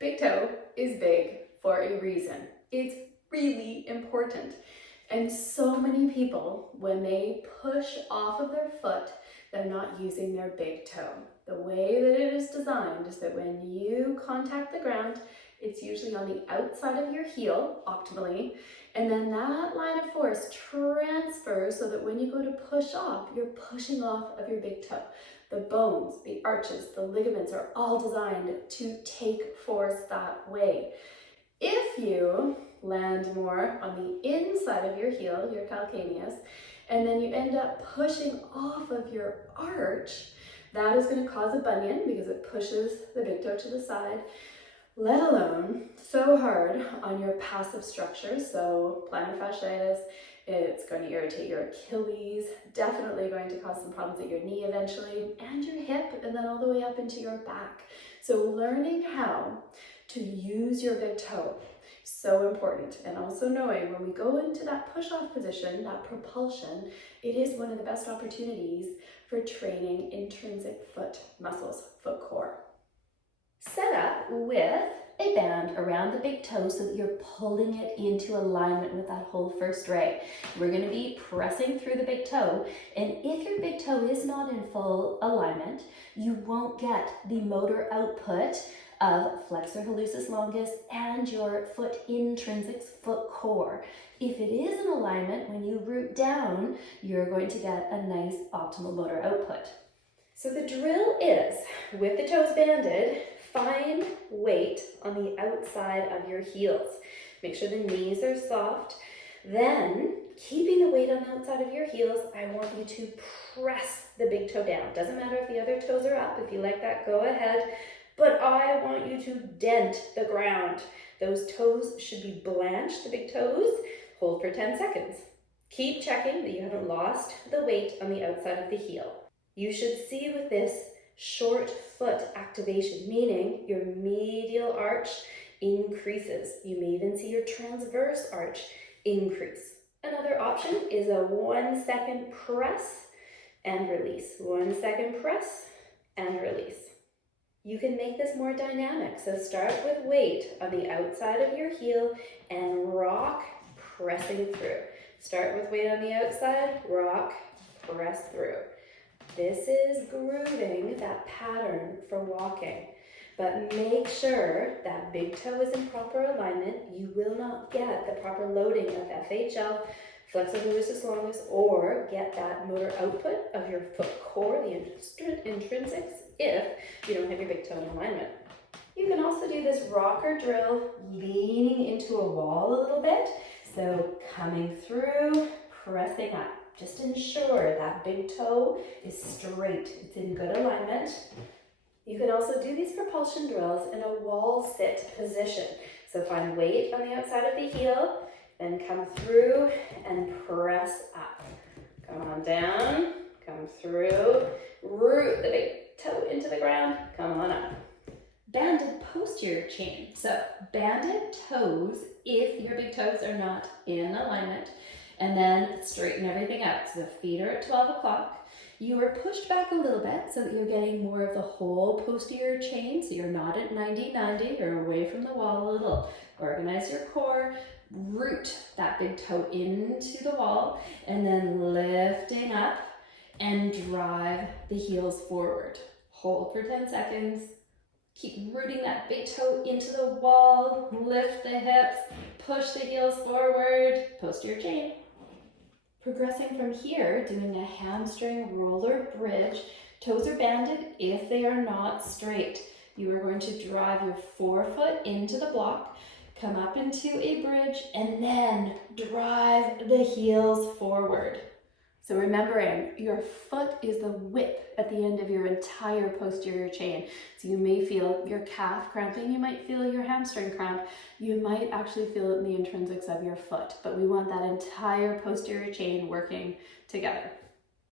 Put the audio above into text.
Big toe is big for a reason. It's really important. And so many people, when they push off of their foot, they're not using their big toe. The way that it is designed is that when you contact the ground, it's usually on the outside of your heel, optimally, and then that line of force transfers so that when you go to push off, you're pushing off of your big toe. The bones, the arches, the ligaments are all designed to take force that way. If you land more on the inside of your heel, your calcaneus, and then you end up pushing off of your arch, that is going to cause a bunion because it pushes the big toe to the side, let alone so hard on your passive structures, so plantar fasciitis. It's going to irritate your Achilles, definitely going to cause some problems at your knee eventually, and your hip, and then all the way up into your back. So learning how to use your big toe, so important. And also knowing when we go into that push-off position, that propulsion, it is one of the best opportunities for training intrinsic foot muscles, foot core. Set up with a band around the big toe so that you're pulling it into alignment with that whole first ray. We're going to be pressing through the big toe, and if your big toe is not in full alignment, you won't get the motor output of flexor hallucis longus and your foot intrinsic, foot core. If it is in alignment, when you root down, you're going to get a nice optimal motor output. So the drill is, with the toes banded, find weight on the outside of your heels. Make sure the knees are soft. Then, keeping the weight on the outside of your heels, I want you to press the big toe down. Doesn't matter if the other toes are up. If you like that, go ahead. But I want you to dent the ground. Those toes should be blanched, the big toes. Hold for 10 seconds. Keep checking that you haven't lost the weight on the outside of the heel. You should see with this short foot activation, meaning your medial arch increases. You may even see your transverse arch increase. Another option is a 1 second press and release. 1 second press and release. You can make this more dynamic, so start with weight on the outside of your heel and rock, pressing through. Start with weight on the outside, rock, press through. This is grooving that pattern for walking, but make sure that big toe is in proper alignment. You will not get the proper loading of FHL, flexor hallucis longus, or get that motor output of your foot core, the intrinsics, if you don't have your big toe in alignment. You can also do this rocker drill leaning into a wall a little bit. So coming through, pressing up. Just ensure that big toe is straight. It's in good alignment. You can also do these propulsion drills in a wall sit position. So find weight on the outside of the heel, then come through and press up. Come on down, come through, root the big toe into the ground, come on up. Banded posterior chain. So banded toes if your big toes are not in alignment, and then straighten everything out. So the feet are at 12 o'clock. You are pushed back a little bit so that you're getting more of the whole posterior chain, so you're not at 90-90, you're away from the wall a little. Organize your core, root that big toe into the wall, and then lifting up and drive the heels forward. Hold for 10 seconds. Keep rooting that big toe into the wall, lift the hips, push the heels forward, posterior chain. Progressing from here, doing a hamstring roller bridge. Toes are banded if they are not straight. You are going to drive your forefoot into the block, come up into a bridge, and then drive the heels forward. So remembering, your foot is the whip at the end of your entire posterior chain. So you may feel your calf cramping, you might feel your hamstring cramp, you might actually feel it in the intrinsics of your foot, but we want that entire posterior chain working together.